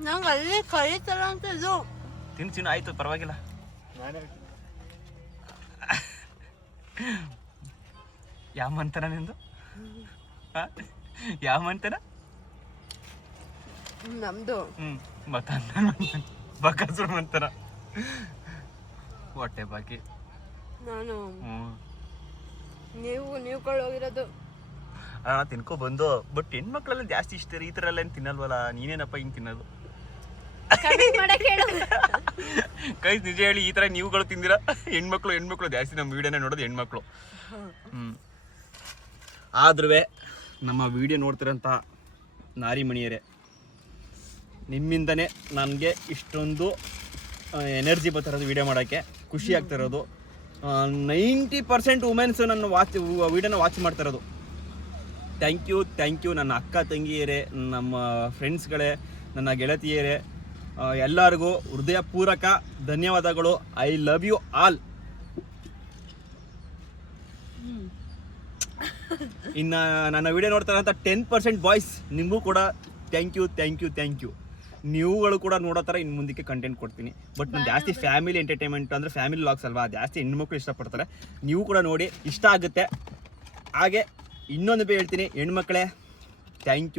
ನಂಗೆ ಅಲ್ಲಿ ಕರೀತಲ್ಲ ಅಂತ ಇದು. ತಿನ್ನು ಆಯ್ತು, ಪರವಾಗಿಲ್ಲ. ಯಾವ ಮಂತನ ನಿಂದು? ಯಾವ ಮಂತನ? ನಮ್ದು ಬಕಾಸುರ ಮಂತನ. ಹೊಟ್ಟೆ ಬಾಕಿ ನಾನು ನೀವು ಹೋಗಿರೋದು ಅಣ್ಣ ತಿನ್ಕೊ ಬಂದು. ಬಟ್ ಹೆಣ್ಮಕ್ಳೆಲ್ಲ ಜಾಸ್ತಿ ಇಷ್ಟ ಈ ಥರ ಎಲ್ಲ ಏನು ತಿನ್ನಲ್ವಲ್ಲ, ನೀನೇನಪ್ಪ ಹಿಂಗೆ ತಿನ್ನೋದು? ಕೈ ನಿಜ ಹೇಳಿ, ಈ ಥರ ನೀವುಗಳು ತಿಂದಿರ? ಹೆಣ್ಮಕ್ಳು ಜಾಸ್ತಿ ನಮ್ಮ ವಿಡಿಯೋನೇ ನೋಡೋದು ಹೆಣ್ಮಕ್ಳು. ಆದ್ರೂ ನಮ್ಮ ವಿಡಿಯೋ ನೋಡ್ತಿರೋಂಥ ನಾರಿ ಮಣಿಯರೇ, ನಿಮ್ಮಿಂದನೇ ನನಗೆ ಇಷ್ಟೊಂದು ಎನರ್ಜಿ ಬರ್ತಿರೋದು, ವಿಡಿಯೋ ಮಾಡೋಕ್ಕೆ ಖುಷಿ ಆಗ್ತಿರೋದು. 90% ವುಮೆನ್ಸ್ ನನ್ನ ವಿಡಿಯೋನ ವಾಚ್ ಮಾಡ್ತಿರೋದು. ಥ್ಯಾಂಕ್ ಯು ನನ್ನ ಅಕ್ಕ ತಂಗಿಯರೇ, ನಮ್ಮ ಫ್ರೆಂಡ್ಸ್ಗಳೇ, ನನ್ನ ಗೆಳತಿಯರೇ, ಎಲ್ಲರಿಗೂ ಹೃದಯಪೂರ್ವಕ ಧನ್ಯವಾದಗಳು. I love you all. ಇನ್ನು ನನ್ನ ವಿಡಿಯೋ ನೋಡ್ತಾ ಇರೋಂಥ 10% ಬಾಯ್ಸ್, ನಿಮಗೂ ಕೂಡ ಥ್ಯಾಂಕ್ ಯು. ನೀವುಗಳು ಕೂಡ ನೋಡೋ ಥರ ಇನ್ನು ಮುಂದಕ್ಕೆ ಕಂಟೆಂಟ್ ಕೊಡ್ತೀನಿ. ಬಟ್ ನಾನು ಜಾಸ್ತಿ ಫ್ಯಾಮಿಲಿ ಎಂಟರ್ಟೈನ್ಮೆಂಟ್ ಅಂದರೆ ಫ್ಯಾಮಿಲಿ ವ್ಲಾಗ್ಸ್ ಅಲ್ವಾ, ಜಾಸ್ತಿ ಹೆಣ್ಮಕ್ಳು ಇಷ್ಟಪಡ್ತಾರೆ. ನೀವು ಕೂಡ ನೋಡಿ, ಇಷ್ಟ ಆಗುತ್ತೆ. ಹಾಗೆ ಇನ್ನೊಂದು ಹೇಳ್ತೀನಿ, ಹೆಣ್ಮಕ್ಳೇ, ಥ್ಯಾಂಕ್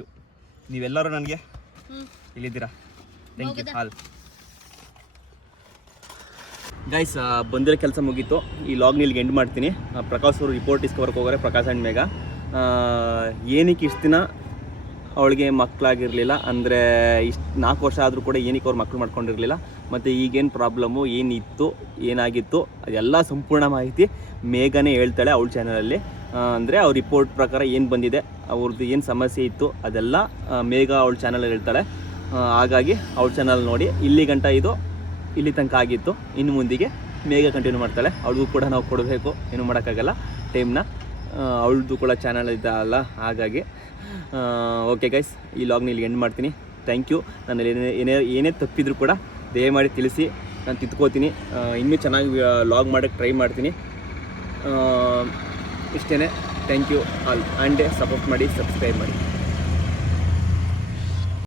ಯು. ನೀವೆಲ್ಲರೂ ನನಗೆ ಇಲ್ಲಿದ್ದೀರಾ. Thank you all guys. ಬಂದಿರೋ ಕೆಲಸ ಮುಗೀತು. ಈ ಲಾಗ್ನ ಇಲ್ಲಿಗೆ ಎಂಡ್ ಮಾಡ್ತೀನಿ. ಪ್ರಕಾಶ್ ಅವರು ರಿಪೋರ್ಟ್ ಇಸ್ಕೊಬರಕ್ಕೆ ಹೋಗೋರೆ, ಪ್ರಕಾಶ್ ಆ್ಯಂಡ್ ಮೇಘ. ಏನಕ್ಕೆ ಇಷ್ಟು ದಿನ ಅವಳಿಗೆ ಮಕ್ಕಳಾಗಿರಲಿಲ್ಲ ಅಂದರೆ, ಇಷ್ಟು 4 ವರ್ಷ ಆದರೂ ಕೂಡ ಏನಕ್ಕೆ ಅವ್ರು ಮಕ್ಕಳು ಮಾಡ್ಕೊಂಡಿರಲಿಲ್ಲ, ಮತ್ತು ಈಗೇನು ಪ್ರಾಬ್ಲಮ್ಮು ಏನಿತ್ತು, ಏನಾಗಿತ್ತು, ಅದೆಲ್ಲ ಸಂಪೂರ್ಣ ಮಾಹಿತಿ ಮೇಘನೇ ಹೇಳ್ತಾಳೆ ಅವಳ ಚಾನಲಲ್ಲಿ. ಅಂದರೆ ಅವ್ರ ರಿಪೋರ್ಟ್ ಪ್ರಕಾರ ಏನು ಬಂದಿದೆ, ಅವ್ರದ್ದು ಏನು ಸಮಸ್ಯೆ ಇತ್ತು, ಅದೆಲ್ಲ ಮೇಘ ಅವಳ ಚಾನಲಲ್ಲಿ ಹೇಳ್ತಾಳೆ. ಹಾಗಾಗಿ ಅವಳ ಚಾನಲ್ ನೋಡಿ. ಇಲ್ಲಿ ತನಕ ಆಗಿತ್ತು. ಇನ್ನು ಮುಂದಿಗೆ ಮೇಘ ಕಂಟಿನ್ಯೂ ಮಾಡ್ತಾಳೆ. ಅವ್ಳಿಗೂ ಕೂಡ ನಾವು ಕೊಡಬೇಕು, ಏನೂ ಮಾಡೋಕ್ಕಾಗಲ್ಲ ಟೈಮ್ನ. ಅವಳದು ಕೂಡ ಚಾನಲ್ ಇದ್ದಲ್ಲ, ಹಾಗಾಗಿ ಓಕೆ ಗೈಸ್, ಈ ಲಾಗ್ನ ಇಲ್ಲಿ ಎಂಡ್ ಮಾಡ್ತೀನಿ. Thank you. ನನ್ನಲ್ಲಿ ಏನೇ ತಪ್ಪಿದ್ರು ಕೂಡ ದಯಮಾಡಿ ತಿಳಿಸಿ, ನಾನು ತಿದ್ಕೋತೀನಿ. ಇನ್ನೂ ಚೆನ್ನಾಗಿ ಲಾಗ್ ಮಾಡೋಕ್ಕೆ ಟ್ರೈ ಮಾಡ್ತೀನಿ. ಇಷ್ಟೇ. Thank you all. And support ಮಾಡಿ, ಸಬ್ಸ್ಕ್ರೈಬ್ ಮಾಡಿ.